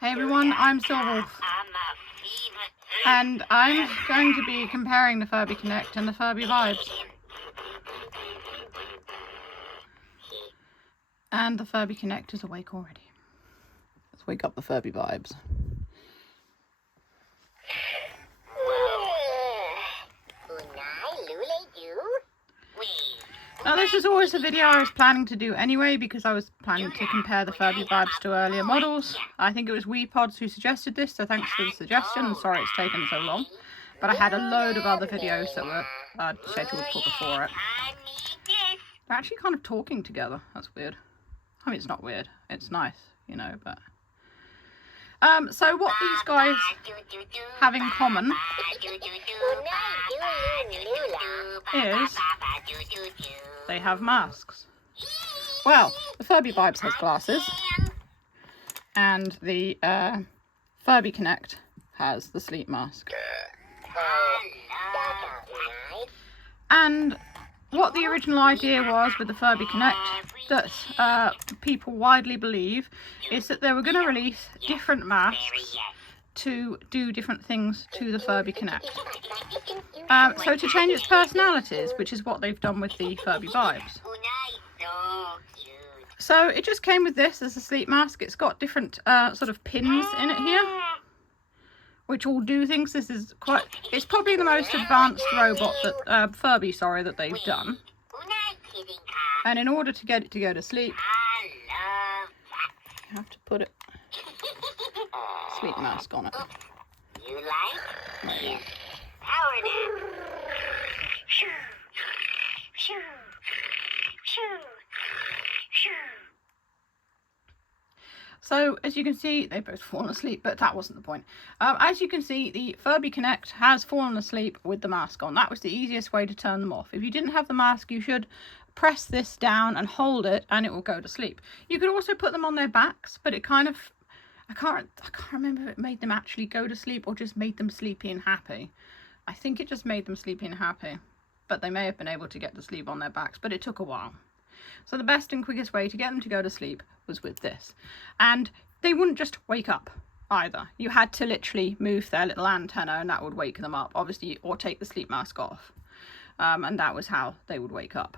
Hey everyone, I'm Silwolf, and I'm going to be comparing the Furby Connect and the Furby Vibes. And the Furby Connect is awake already. Let's wake up the Furby Vibes. Now this is always a video I was planning to do anyway, because I was planning to compare the Furby Vibes to earlier models. I think it was WePods who suggested this, so thanks for the suggestion, and sorry it's taken so long. But I had a load of other videos that were scheduled for before it. They're actually kind of talking together, that's weird. I mean, it's not weird, it's nice, you know, but... so what these guys have in common is they have masks. Well, the Furby Vibes has glasses, and the Furby Connect has the sleep mask. And what the original idea was with the Furby Connect, that people widely believe, is that they were going to release different masks to do different things to the Furby Connect. So to change its personalities, which is what they've done with the Furby Vibes. So it just came with this as a sleep mask. It's got different sort of pins in it here, which all do things. This is quite, it's probably the most advanced robot that, Furby, sorry, that they've done. And in order to get it to go to sleep, you have to put it, sleep mask on it. You like? Yeah. Power nap. So, as you can see, they've both fallen asleep, but that wasn't the point. As you can see, the Furby Connect has fallen asleep with the mask on. That was the easiest way to turn them off. If you didn't have the mask, you should press this down and hold it, and it will go to sleep. You could also put them on their backs, but it kind of... I can't remember if it made them actually go to sleep or just made them sleepy and happy. I think it just made them sleepy and happy. But they may have been able to get to sleep on their backs, but it took a while. So the best and quickest way to get them to go to sleep was with this. And they wouldn't just wake up either. You had to literally move their little antenna and that would wake them up, obviously, or take the sleep mask off. And that was how they would wake up.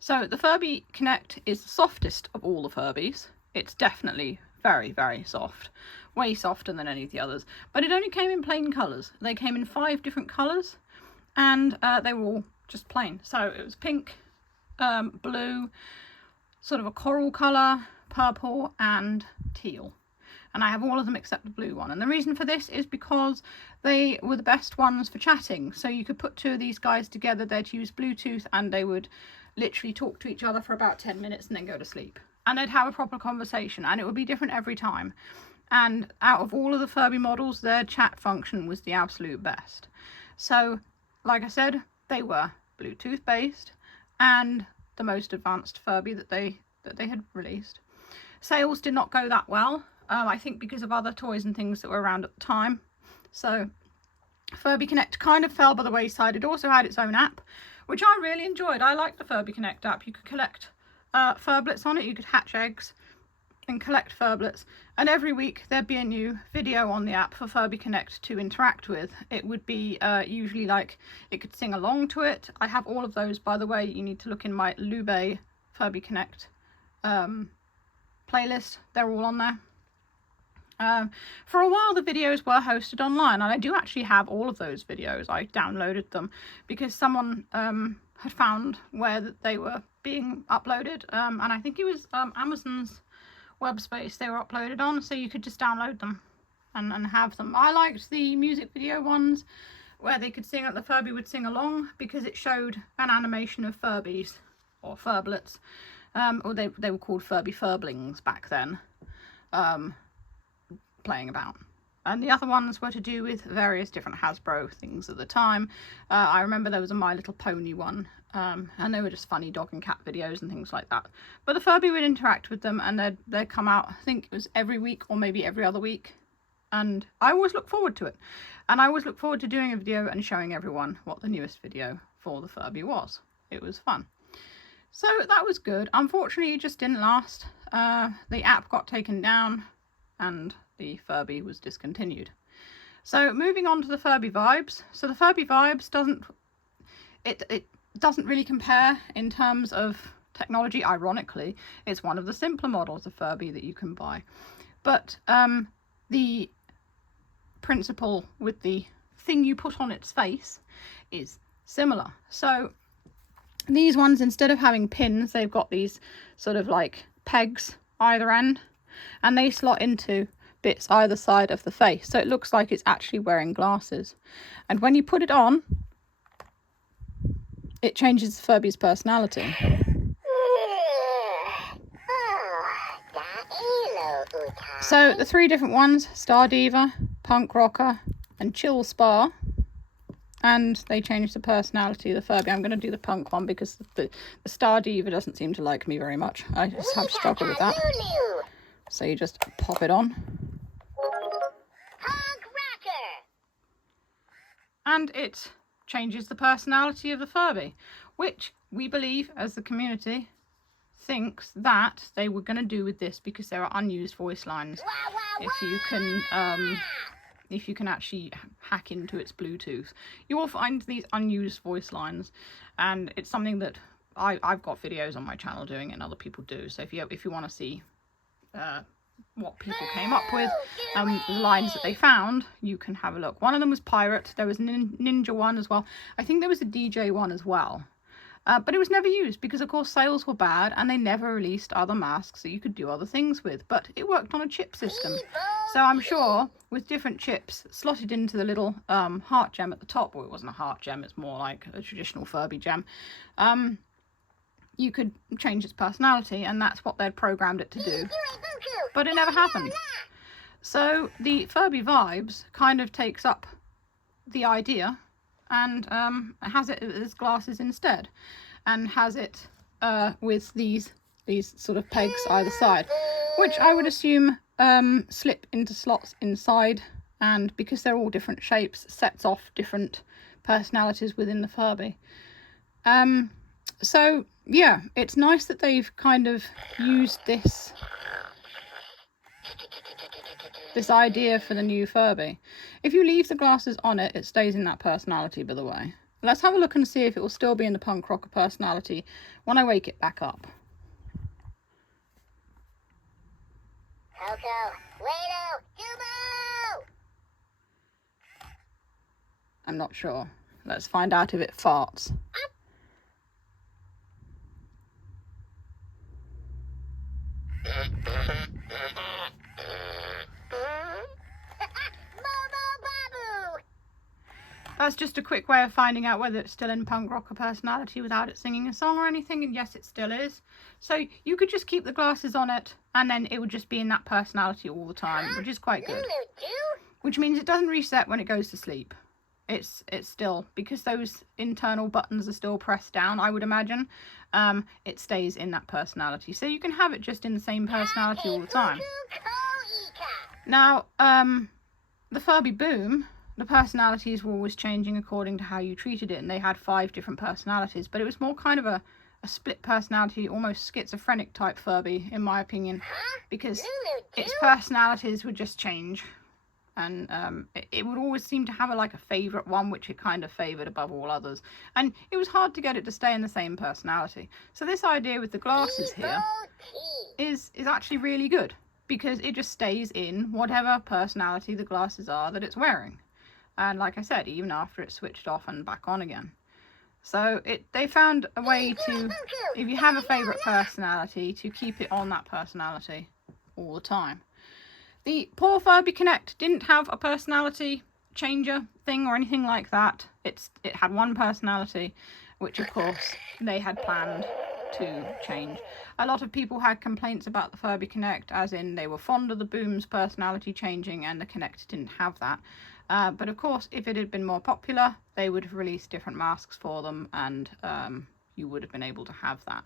So the Furby Connect is the softest of all the Furbies. It's definitely very, very soft. Way softer than any of the others. But it only came in plain colours. They came in 5 different colours, and they were all just plain. So it was pink, blue, sort of a coral colour, purple and teal. And I have all of them except the blue one. And the reason for this is because they were the best ones for chatting. So you could put 2 of these guys together, they'd use Bluetooth, and they would literally talk to each other for about 10 minutes and then go to sleep. And they'd have a proper conversation, and it would be different every time. And out of all of the Furby models, their chat function was the absolute best. So, like I said, they were Bluetooth based and the most advanced Furby that they had released. Sales did not go that well, I think because of other toys and things that were around at the time. So Furby Connect kind of fell by the wayside. It also had its own app, which I really enjoyed. I liked the Furby Connect app. You could collect Furblets on it. You could hatch eggs and collect Furblets, and every week there'd be a new video on the app for Furby Connect to interact with. It would be usually like it could sing along to it. I have all of those, by the way. You need to look in my Lube Furby Connect playlist. They're all on there. For a while the videos were hosted online, and I do actually have all of those videos. I downloaded them because someone had found where that they were being uploaded, and I think it was Amazon's web space they were uploaded on, so you could just download them and have them. I liked the music video ones where they could sing, the Furby would sing along, because it showed an animation of Furbies, or Furblets, or they were called Furby Furblings back then, playing about. And the other ones were to do with various different Hasbro things at the time. I remember there was a My Little Pony one, and they were just funny dog and cat videos and things like that. But the Furby would interact with them, and they'd come out, I think it was every week or maybe every other week. And I always look forward to it. And I always look forward to doing a video and showing everyone what the newest video for the Furby was. It was fun. So that was good. Unfortunately, it just didn't last. The app got taken down, and the Furby was discontinued. So moving on to the Furby Vibes. So the Furby Vibes doesn't really compare in terms of technology. Ironically, it's one of the simpler models of Furby that you can buy. But the principle with the thing you put on its face is similar. So these ones, instead of having pins, they've got these sort of like pegs either end, and they slot into bits either side of the face, so it looks like it's actually wearing glasses. And when you put it on, it changes Furby's personality. So the three different ones, Star Diva, Punk Rocker and Chill Spa, and they change the personality of the Furby. I'm going to do the punk one because the Star Diva doesn't seem to like me very much. I just have struggled with that. So you just pop it on. And it changes the personality of the Furby, which we believe as the community thinks that they were going to do with this, because there are unused voice lines. If you can actually hack into its Bluetooth, you will find these unused voice lines, and it's something that I've got videos on my channel doing, and other people do. So if you want to see what people came up with, the lines that they found, you can have a look. One of them was pirate. There was ninja one as well. I think there was a DJ one as well. But it was never used because, of course, sales were bad and they never released other masks that you could do other things with. But it worked on a chip system. So I'm sure with different chips slotted into the little heart gem at the top, well, it wasn't a heart gem, it's more like a traditional Furby gem, you could change its personality, and that's what they'd programmed it to do. But it never happened. So the Furby Vibes kind of takes up the idea and has it as glasses instead, and has it with these sort of pegs either side, which I would assume slip into slots inside, and because they're all different shapes, sets off different personalities within the Furby. So yeah, it's nice that they've kind of used this idea for the new Furby. If you leave the glasses on it, it stays in that personality, by the way. Let's have a look and see if it will still be in the punk rocker personality when I wake it back up. I'm not sure. Let's find out if it farts. That's just a quick way of finding out whether it's still in punk rocker personality without it singing a song or anything, and yes, it still is. So you could just keep the glasses on it and then it would just be in that personality all the time, which is quite good. Which means it doesn't reset when it goes to sleep. It's still, because those internal buttons are still pressed down, I would imagine, it stays in that personality. So you can have it just in the same personality all the time. Now, the Furby Boom, the personalities were always changing according to how you treated it, and they had 5 different personalities, but it was more kind of a split personality, almost schizophrenic type Furby, in my opinion, because its personalities would just change, and it would always seem to have a favourite one, which it kind of favoured above all others, and it was hard to get it to stay in the same personality. So this idea with the glasses here is actually really good, because it just stays in whatever personality the glasses are that it's wearing. And like I said, even after it's switched off and back on again. So they found a way to, if you have a favourite personality, to keep it on that personality all the time. The poor Furby Connect didn't have a personality changer thing or anything like that. It had one personality, which of course they had planned to change. A lot of people had complaints about the Furby Connect, as in they were fond of the Boom's personality changing and the Connect didn't have that. But of course, if it had been more popular, they would have released different masks for them, and you would have been able to have that.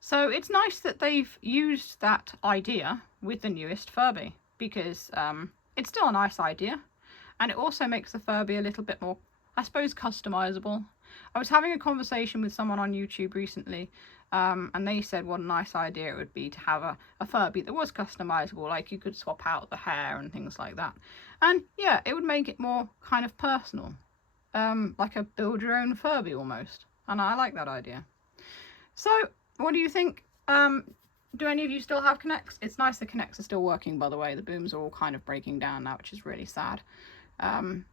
So it's nice that they've used that idea with the newest Furby, because it's still a nice idea, and it also makes the Furby a little bit more, I suppose, customizable. I was having a conversation with someone on YouTube recently And they said what a nice idea it would be to have a Furby that was customizable, like you could swap out the hair and things like that. And yeah, it would make it more kind of personal, like a build your own Furby almost. And I like that idea. So what do you think? Do any of you still have Connects? It's nice the Connects are still working, by the way. The booms are all kind of breaking down now, which is really sad. And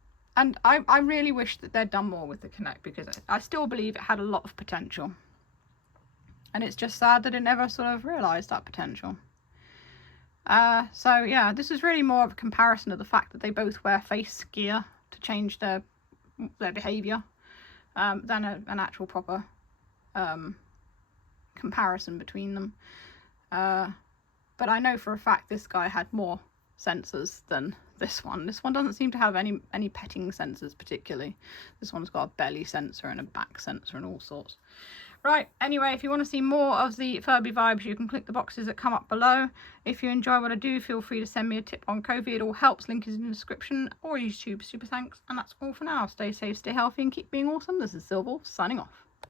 I really wish that they'd done more with the Connect, because I still believe it had a lot of potential. And it's just sad that it never sort of realised that potential. So yeah, this is really more of a comparison of the fact that they both wear face gear to change their behaviour, than an actual proper comparison between them. But I know for a fact this guy had more sensors than this one. This one doesn't seem to have any petting sensors particularly. This one's got a belly sensor and a back sensor and all sorts. Right, anyway, if you want to see more of the Furby Vibes, you can click the boxes that come up below. If you enjoy what I do, feel free to send me a tip on Ko-fi. It all helps. Link is in the description, or YouTube. Super thanks. And that's all for now. Stay safe, stay healthy, and keep being awesome. This is Silver, signing off.